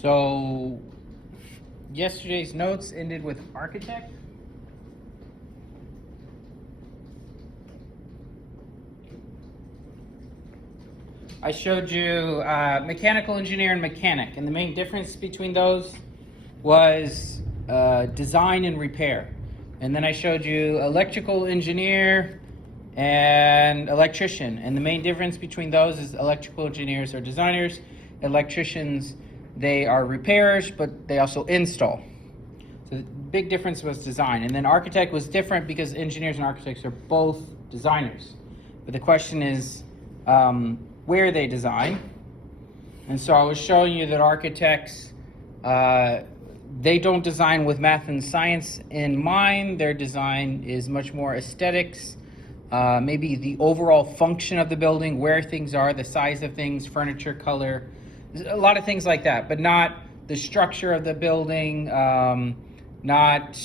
So yesterday's notes ended with architect. I showed you mechanical engineer and mechanic, and the main difference between those was design and repair. And then I showed you electrical engineer and electrician, and the main difference between those is electrical engineers are designers, electricians, they are repairers, but they also install. So the big difference was design. And then architect was different because engineers and architects are both designers. But the question is where they design. And so I was showing you that architects, they don't design with math and science in mind. Their design is much more aesthetics, maybe the overall function of the building, where things are, the size of things, furniture, color, a lot of things like that, but not the structure of the building, not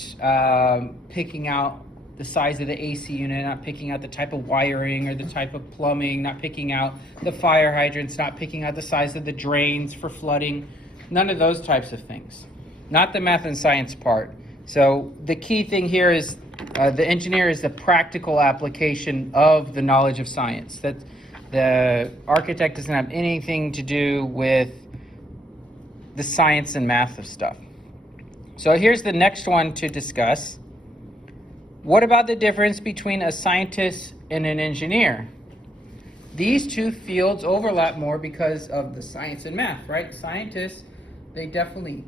picking out the size of the AC unit, not picking out the type of wiring or the type of plumbing, not picking out the fire hydrants, not picking out the size of the drains for flooding, none of those types of things. Not the math and science part. So the key thing here is the engineer is the practical application of the knowledge of science. That the architect doesn't have anything to do with the science and math of stuff. So here's the next one to discuss. What about the difference between a scientist and an engineer? These two fields overlap more because of the science and math, right? Scientists, they definitely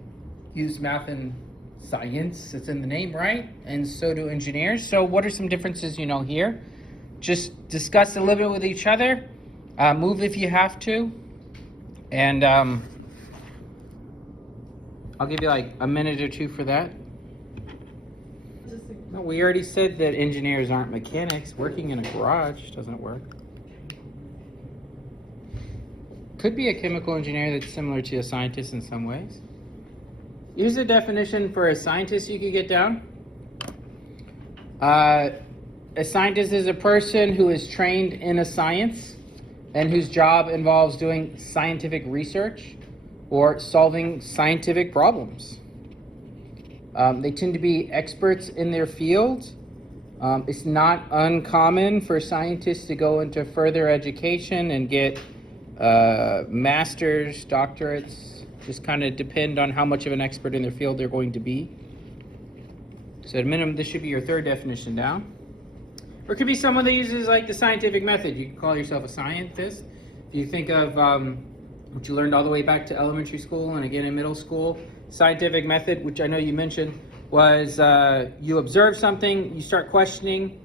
use math and science. It's in the name, right? And so do engineers. So what are some differences you know here? Just discuss a little bit with each other. Move if you have to. And I'll give you like a minute or two for that. No, we already said that engineers aren't mechanics. Working in a garage doesn't work. Could be a chemical engineer that's similar to a scientist in some ways. Here's a definition for a scientist you could get down. A scientist is a person who is trained in a science and whose job involves doing scientific research or solving scientific problems. They tend to be experts in their field. It's not uncommon for scientists to go into further education and get masters, doctorates. Just kind of depend on how much of an expert in their field they're going to be. So at a minimum, this should be your third definition down. Or it could be someone that uses like the scientific method. You can call yourself a scientist. If you think of what you learned all the way back to elementary school and again in middle school, scientific method, which I know you mentioned, was you observe something, you start questioning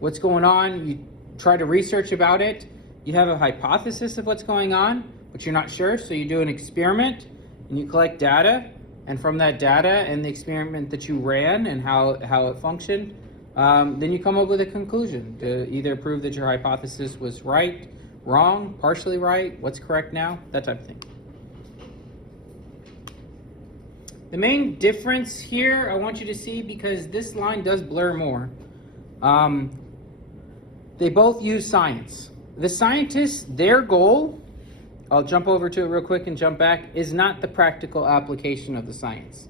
what's going on, you try to research about it, you have a hypothesis of what's going on, but you're not sure, so you do an experiment and you collect data, and from that data and the experiment that you ran and how it functioned, then you come up with a conclusion to either prove that your hypothesis was right, wrong, partially right, what's correct now, that type of thing. The main difference here I want you to see, because this line does blur more, they both use science. The scientists, their goal, I'll jump over to it real quick and jump back, is not the practical application of the science.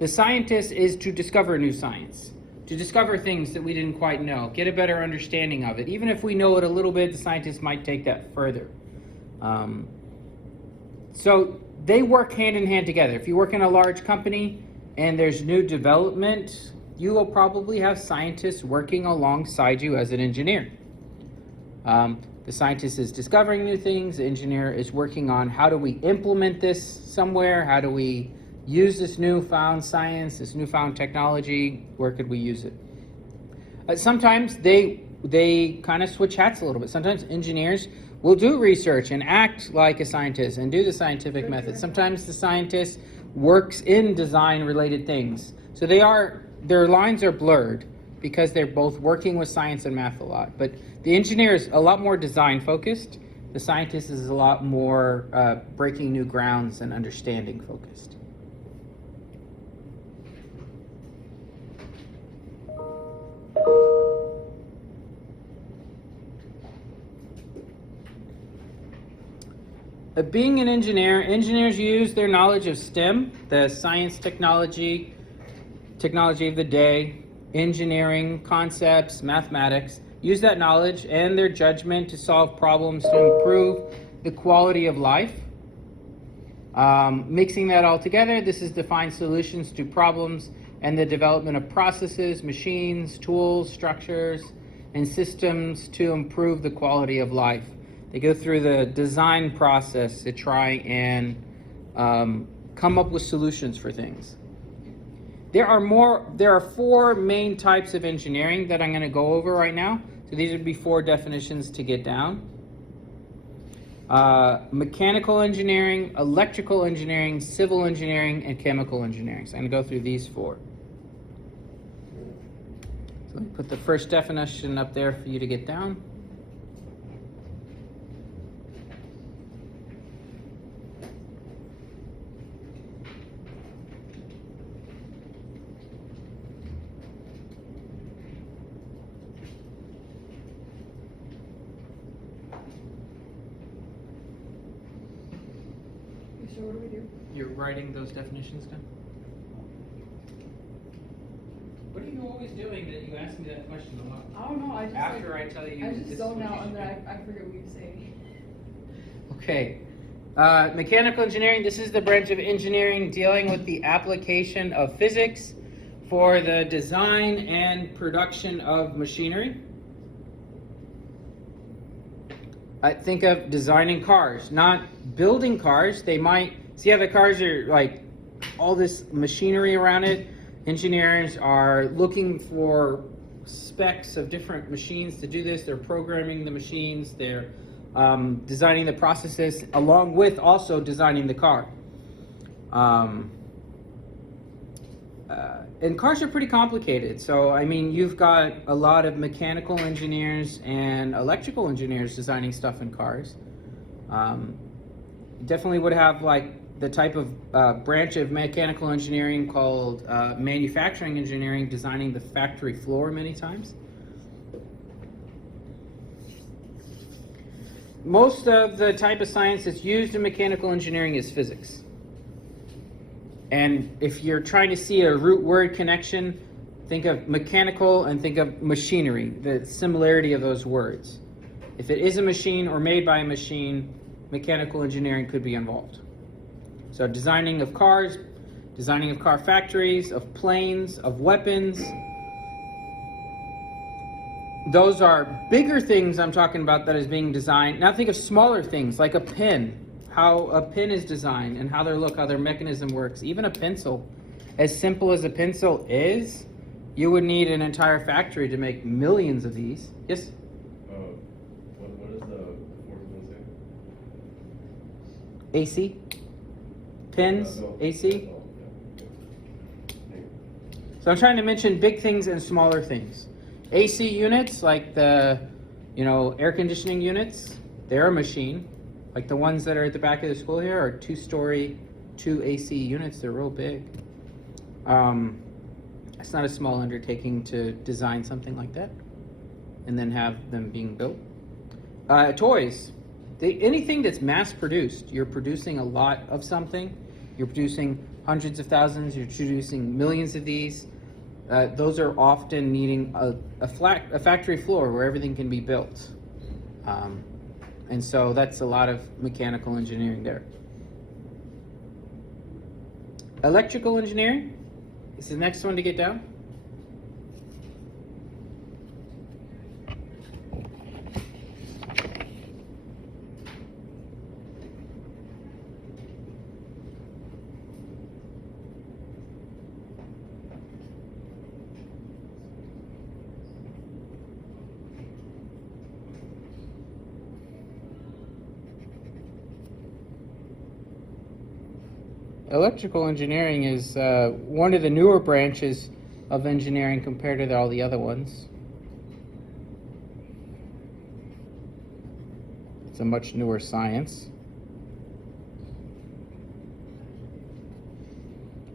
The scientist is to discover new science, to discover things that we didn't quite know, get a better understanding of it. Even if we know it a little bit, the scientist might take that further. So they work hand in hand together. If you work in a large company and there's new development, you will probably have scientists working alongside you as an engineer. The scientist is discovering new things. The engineer is working on how do we implement this somewhere? How do we use this newfound science, this newfound technology? Where could we use it? Sometimes they kind of switch hats a little bit. Sometimes engineers will do research and act like a scientist and do the scientific method. Sometimes the scientist works in design-related things. So their lines are blurred because they're both working with science and math a lot. But the engineer is a lot more design-focused. The scientist is a lot more breaking new grounds and understanding focused. Being an engineer, engineers use their knowledge of STEM, the science, technology of the day, engineering, concepts, mathematics, use that knowledge and their judgment to solve problems to improve the quality of life. Mixing that all together, this is to find solutions to problems and the development of processes, machines, tools, structures, and systems to improve the quality of life. They go through the design process to try and come up with solutions for things. There are 4 main types of engineering that I'm going to go over right now. So these would be 4 definitions to get down. Mechanical engineering, electrical engineering, civil engineering, and chemical engineering. So I'm going to go through these 4. So let me put the first definition up there for you to get down. So what do we do? You're writing those definitions down? What are you always doing that you ask me that question a lot? I don't know. I just After I tell you I this just is zone what you out and should then do. I forget what you say. Okay. Mechanical engineering, this is the branch of engineering dealing with the application of physics for the design and production of machinery. I think of designing cars, not building cars. They might see how the cars are like all this machinery around it. Engineers are looking for specs of different machines to do this. They're programming the machines. They're designing the processes along with also designing the car. And cars are pretty complicated. So, I mean, you've got a lot of mechanical engineers and electrical engineers designing stuff in cars. Definitely would have like the type of branch of mechanical engineering called manufacturing engineering, designing the factory floor many times. Most of the type of science that's used in mechanical engineering is physics. And if you're trying to see a root word connection, think of mechanical and think of machinery, the similarity of those words. If it is a machine or made by a machine, mechanical engineering could be involved. So designing of cars, designing of car factories, of planes, of weapons. Those are bigger things I'm talking about that is being designed. Now think of smaller things like a pen. How a pen is designed and how their mechanism works. Even a pencil, as simple as a pencil is, you would need an entire factory to make millions of these. Yes? What is the fourth one say? AC? Pens? No. AC? Oh, yeah. So I'm trying to mention big things and smaller things. AC units, like the, air conditioning units, they're a machine. Like the ones that are at the back of the school here are 2-story, 2 AC units. They're real big. It's not a small undertaking to design something like that and then have them being built. Toys. Anything that's mass produced, you're producing a lot of something. You're producing hundreds of thousands. You're producing millions of these. Those are often needing a factory floor where everything can be built. And so that's a lot of mechanical engineering there. Electrical engineering is the next one to get down. Electrical engineering is one of the newer branches of engineering compared to all the other ones. It's a much newer science.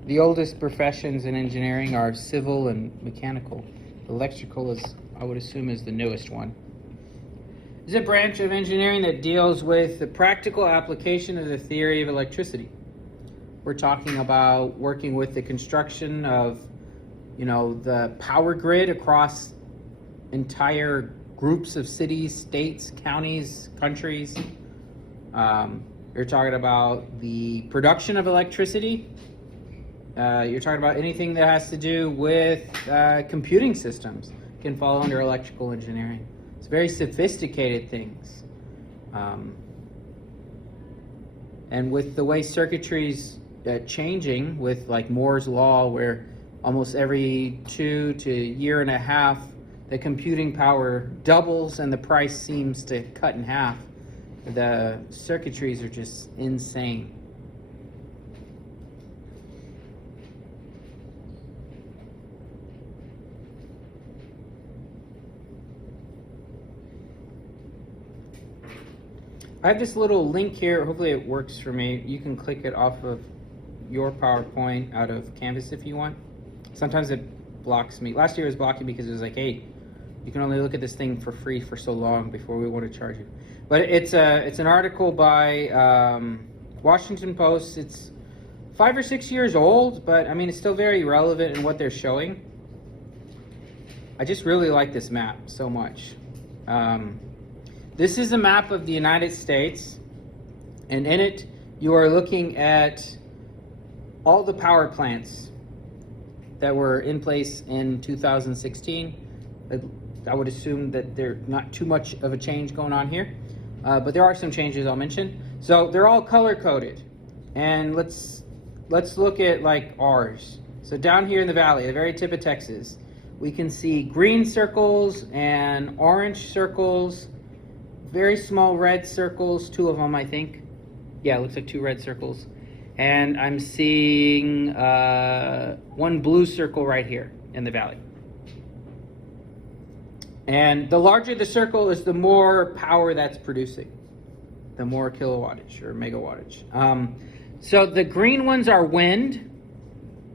The oldest professions in engineering are civil and mechanical. Electrical is, I would assume, is the newest one. is a branch of engineering that deals with the practical application of the theory of electricity. We're talking about working with the construction of, the power grid across entire groups of cities, states, counties, countries. You're talking about the production of electricity. You're talking about anything that has to do with computing systems can fall under electrical engineering. It's very sophisticated things. And with the way circuitry's changing, with like Moore's law, where almost every 2 to year and a half, the computing power doubles and the price seems to cut in half. The circuitries are just insane. I have this little link here. Hopefully it works for me. You can click it off of your PowerPoint out of Canvas if you want. Sometimes it blocks me. Last year it was blocking because it was like, hey, you can only look at this thing for free for so long before we want to charge you. But it's an article by Washington Post. It's 5 or 6 years old, but I mean it's still very relevant in what they're showing. I just really like this map so much. This is a map of the United States, and in it you are looking at all the power plants that were in place in 2016. I would assume that there's not too much of a change going on here, but there are some changes I'll mention. So they're all color coded, and let's look at like ours. So down here in the valley, the very tip of Texas, we can see green circles and orange circles, very small red circles, 2 of them I think. Yeah, it looks like 2 red circles. And I'm seeing 1 blue circle right here in the valley. And the larger the circle is the more power that's producing, the more kilowattage or megawattage. So the green ones are wind,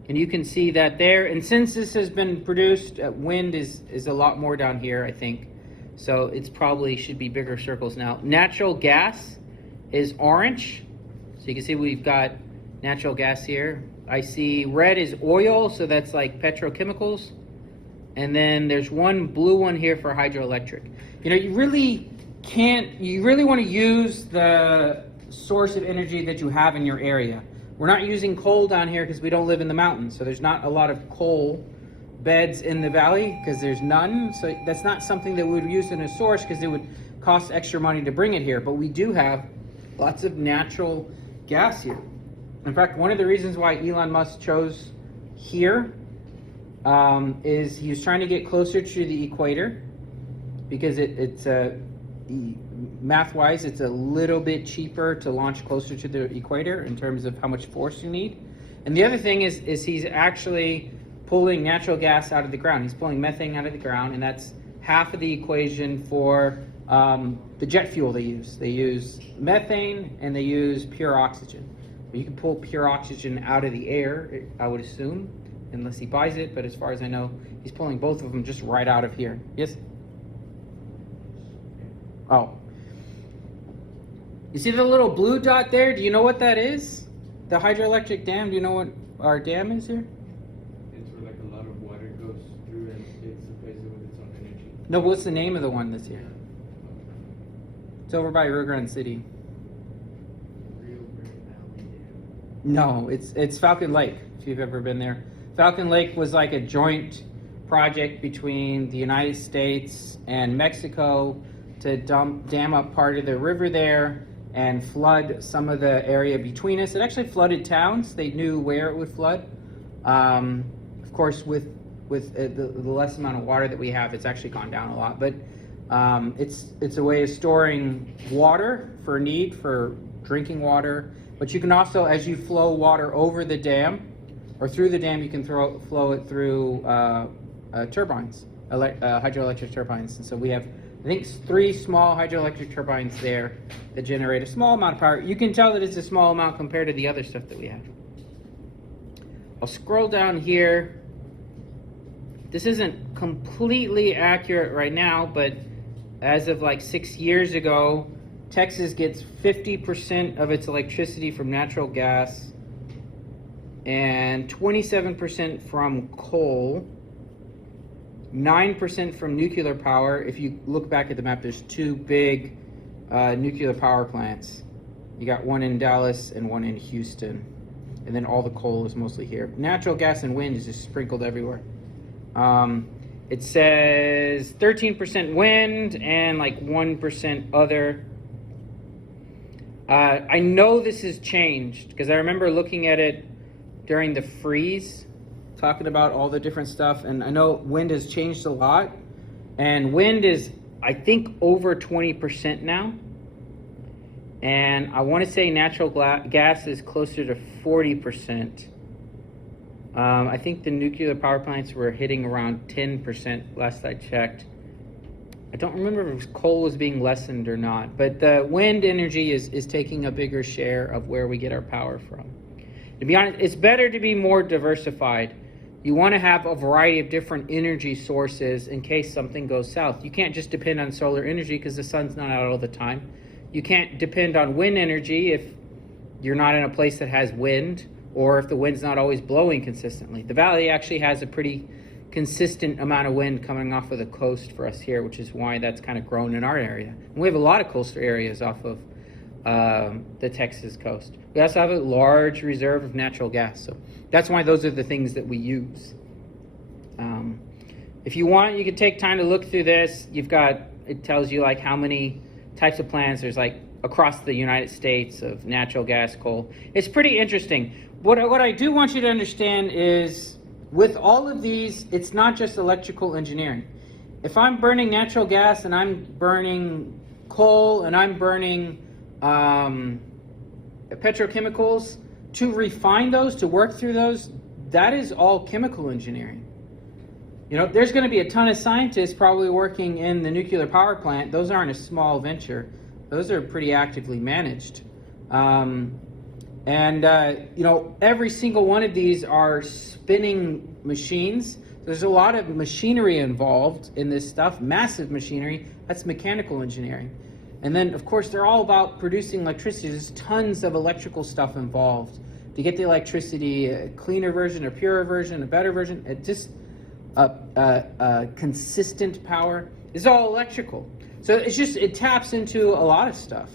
and you can see that there. And since this has been produced, wind is a lot more down here, I think. So it's probably should be bigger circles now. Natural gas is orange. So you can see we've got natural gas here. I see red is oil, so that's like petrochemicals. And then there's 1 blue one here for hydroelectric. You really want to use the source of energy that you have in your area. We're not using coal down here because we don't live in the mountains, so there's not a lot of coal beds in the valley because there's none. So that's not something that we would use in a source because it would cost extra money to bring it here. But we do have lots of natural gas here. In fact, one of the reasons why Elon Musk chose here is he was trying to get closer to the equator because it's math-wise, it's a little bit cheaper to launch closer to the equator in terms of how much force you need. And the other thing is he's actually pulling natural gas out of the ground. He's pulling methane out of the ground, and that's half of the equation for the jet fuel they use. They use methane and they use pure oxygen. You can pull pure oxygen out of the air, I would assume, unless he buys it, but as far as I know, he's pulling both of them just right out of here. Yes? Oh. You see the little blue dot there? Do you know what that is? The hydroelectric dam, do you know what our dam is here? It's where like a lot of water goes through and it's a place with its own energy. No, what's the name of the one that's here? It's over by Rio Grande City. No, it's Falcon Lake, if you've ever been there. Falcon Lake was like a joint project between the United States and Mexico to dam up part of the river there and flood some of the area between us. It actually flooded towns. They knew where it would flood. Of course, with the less amount of water that we have, it's actually gone down a lot. But it's a way of storing water for need for drinking water. But you can also, as you flow water over the dam or through the dam, you can flow it through turbines, hydroelectric turbines. And so we have, I think, 3 small hydroelectric turbines there that generate a small amount of power. You can tell that it's a small amount compared to the other stuff that we have. I'll scroll down here. This isn't completely accurate right now, but as of like 6 years ago, Texas gets 50% of its electricity from natural gas and 27% from coal, 9% from nuclear power. If you look back at the map, there's two big nuclear power plants. You got one in Dallas and one in Houston. And then all the coal is mostly here. Natural gas and wind is just sprinkled everywhere. It says 13% wind and like 1% other. I know this has changed because I remember looking at it during the freeze, talking about all the different stuff, and I know wind has changed a lot, and wind is, I think, over 20% now, and I want to say natural gas is closer to 40%. I think the nuclear power plants were hitting around 10% last I checked. I don't remember if coal was being lessened or not, but the wind energy is taking a bigger share of where we get our power from. To be honest, it's better to be more diversified. You want to have a variety of different energy sources in case something goes south. You can't just depend on solar energy because the sun's not out all the time. You can't depend on wind energy if you're not in a place that has wind, or if the wind's not always blowing consistently. The valley actually has a pretty consistent amount of wind coming off of the coast for us here, which is why that's kind of grown in our area. And we have a lot of coastal areas off of the Texas coast. We also have a large reserve of natural gas, so that's why those are the things that we use. If you want, you can take time to look through this. It tells you like how many types of plants there's like across the United States of natural gas, coal. It's pretty interesting. What I do want you to understand is with all of these, it's not just electrical engineering. If I'm burning natural gas and I'm burning coal and I'm burning petrochemicals, to refine those, to work through those, that is all chemical engineering. You know, there's going to be a ton of scientists probably working in the nuclear power plant. Those aren't a small venture. Those are pretty actively managed. You know, every single one of these are spinning machines. There's a lot of machinery involved in this stuff, massive machinery. That's mechanical engineering. And then, of course, they're all about producing electricity. There's tons of electrical stuff involved to get the electricity, a cleaner version, a purer version, a better version, just a consistent power. It's all electrical. So it taps into a lot of stuff.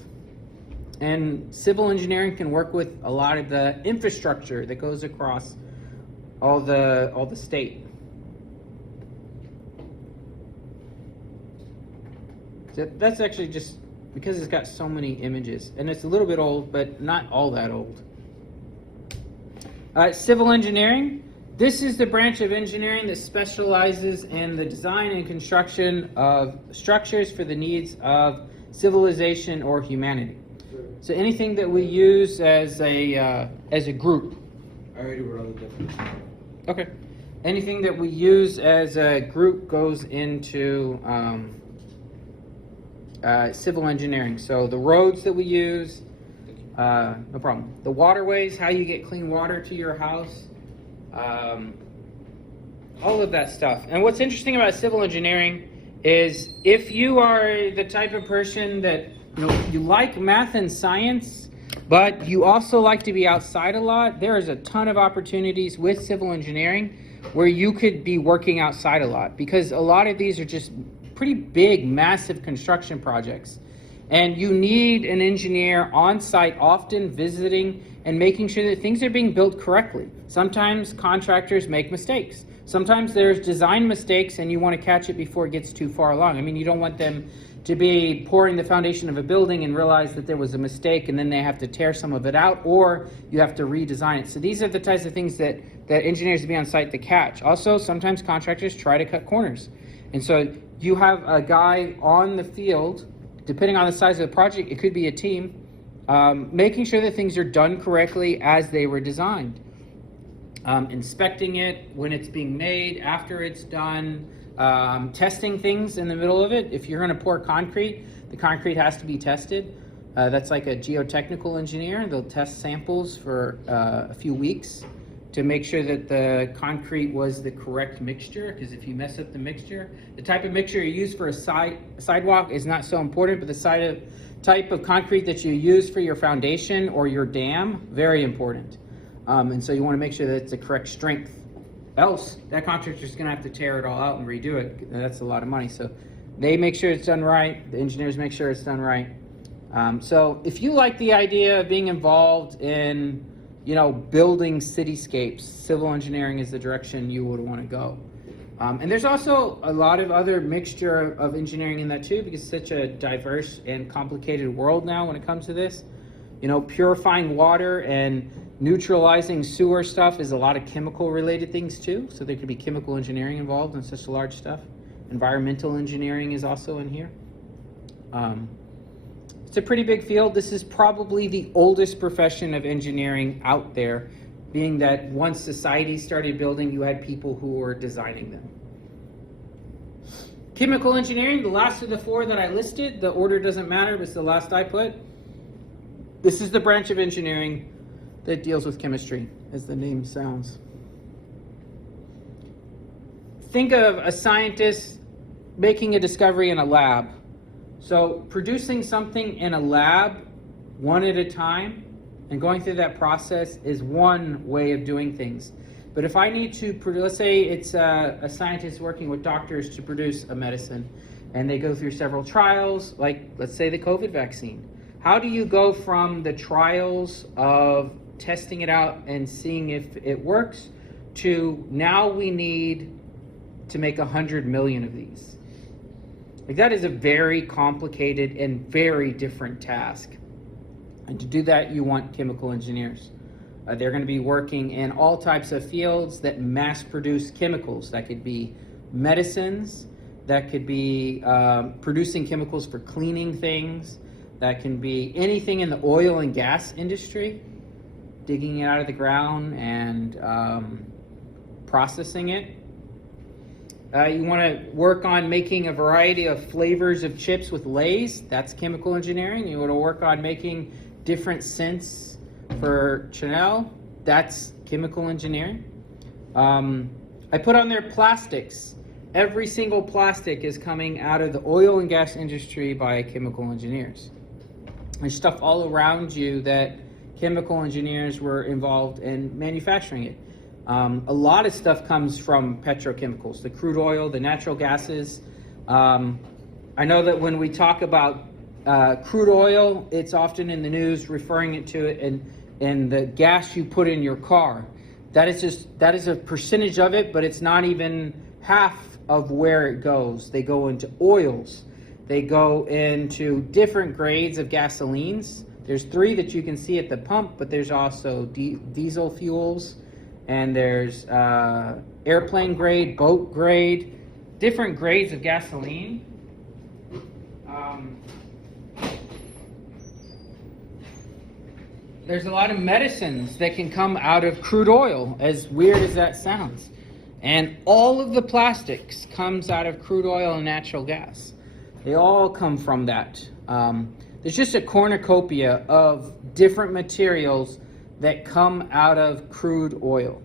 And civil engineering can work with a lot of the infrastructure that goes across all the state. So that's actually just because it's got so many images, and it's a little bit old, but not all that old. Civil engineering. This is the branch of engineering that specializes in the design and construction of structures for the needs of civilization or humanity. So anything that we use as a group. I already wrote all the definitions. Okay. Anything that we use as a group goes into civil engineering. So the roads that we use, no problem. The waterways, how you get clean water to your house, all of that stuff. And what's interesting about civil engineering is if you are the type of person that you like math and science, but you also like to be outside a lot, there is a ton of opportunities with civil engineering where you could be working outside a lot, because a lot of these are just pretty big, massive construction projects. And you need an engineer on site, often visiting and making sure that things are being built correctly. Sometimes contractors make mistakes. Sometimes there's design mistakes and you want to catch it before it gets too far along. I mean, you don't want them to be pouring the foundation of a building and realize that there was a mistake and then they have to tear some of it out, or you have to redesign it. So these are the types of things that engineers be on site to catch. Also, sometimes contractors try to cut corners. And so you have a guy on the field, depending on the size of the project, it could be a team, making sure that things are done correctly as they were designed. Inspecting it when it's being made, after it's done, testing things in the middle of it. If you're going to pour concrete, the concrete has to be tested. That's like a geotechnical engineer. They'll test samples for a few weeks to make sure that the concrete was the correct mixture, because if you mess up the mixture, the type of mixture you use for a sidewalk is not so important, but the type of concrete that you use for your foundation or your dam, very important. And so you want to make sure that it's the correct strength. Else, that contractor's going to have to tear it all out and redo it. And that's a lot of money. So they make sure it's done right. The engineers make sure it's done right. So if you like the idea of being involved in, building cityscapes, civil engineering is the direction you would want to go. And there's also a lot of other mixture of engineering in that too, because it's such a diverse and complicated world now when it comes to this. Purifying water and neutralizing sewer stuff is a lot of chemical related things too. So there could be chemical engineering involved in such large stuff. Environmental engineering is also in here. It's a pretty big field. This is probably the oldest profession of engineering out there, being that once society started building, you had people who were designing them. Chemical engineering, the last of the four that I listed, the order doesn't matter, but it's the last I put. This is the branch of engineering that deals with chemistry, as the name sounds. Think of a scientist making a discovery in a lab. So producing something in a lab one at a time and going through that process is one way of doing things. But if I need to, let's say it's a scientist working with doctors to produce a medicine, and they go through several trials, like let's say the COVID vaccine. How do you go from the trials of testing it out and seeing if it works to now we need to make 100 million of these? Like, that is a very complicated and very different task. And to do that, you want chemical engineers. They're going to be working in all types of fields that mass produce chemicals. That could be medicines, that could be producing chemicals for cleaning things, that can be anything in the oil and gas industry, digging it out of the ground and processing it. You want to work on making a variety of flavors of chips with Lay's. That's chemical engineering. You want to work on making different scents for Chanel. That's chemical engineering. I put on there plastics. Every single plastic is coming out of the oil and gas industry by chemical engineers. There's stuff all around you that chemical engineers were involved in manufacturing it. A lot of stuff comes from petrochemicals, the crude oil, the natural gases. I know that when we talk about crude oil, it's often in the news referring it to it in the gas you put in your car. That is a percentage of it, but it's not even half of where it goes. They go into oils. They go into different grades of gasolines. There's 3 that you can see at the pump, but there's also diesel fuels. And there's airplane grade, boat grade, different grades of gasoline. There's a lot of medicines that can come out of crude oil, as weird as that sounds. And all of the plastics comes out of crude oil and natural gas. They all come from that. There's just a cornucopia of different materials that come out of crude oil.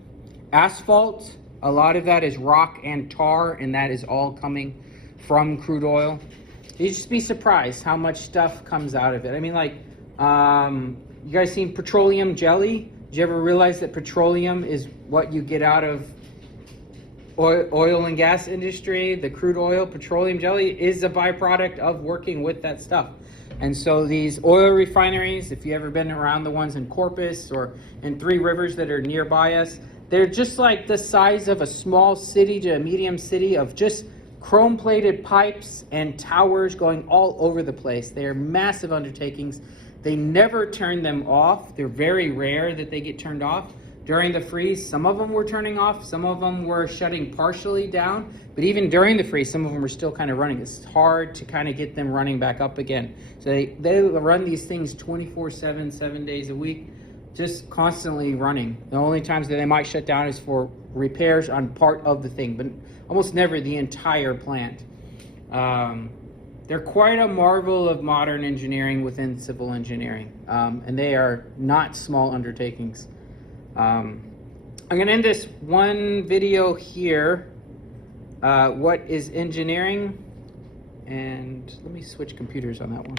Asphalt, a lot of that is rock and tar, and that is all coming from crude oil. You'd just be surprised how much stuff comes out of it. I mean, like, you guys seen petroleum jelly? Did you ever realize that petroleum is what you get out of oil and gas industry? The crude oil, petroleum jelly, is a byproduct of working with that stuff. And so these oil refineries, if you've ever been around the ones in Corpus or in Three Rivers that are nearby us, they're just like the size of a small city to a medium city of just chrome-plated pipes and towers going all over the place. They are massive undertakings. They never turn them off. They're very rare that they get turned off. During the freeze, some of them were turning off, some of them were shutting partially down, but even during the freeze, some of them were still kind of running. It's hard to kind of get them running back up again. So they run these things 24/7, 7 days a week, just constantly running. The only times that they might shut down is for repairs on part of the thing, but almost never the entire plant. They're quite a marvel of modern engineering within civil engineering, and they are not small undertakings. I'm gonna end this one video here. What is engineering? And let me switch computers on that one.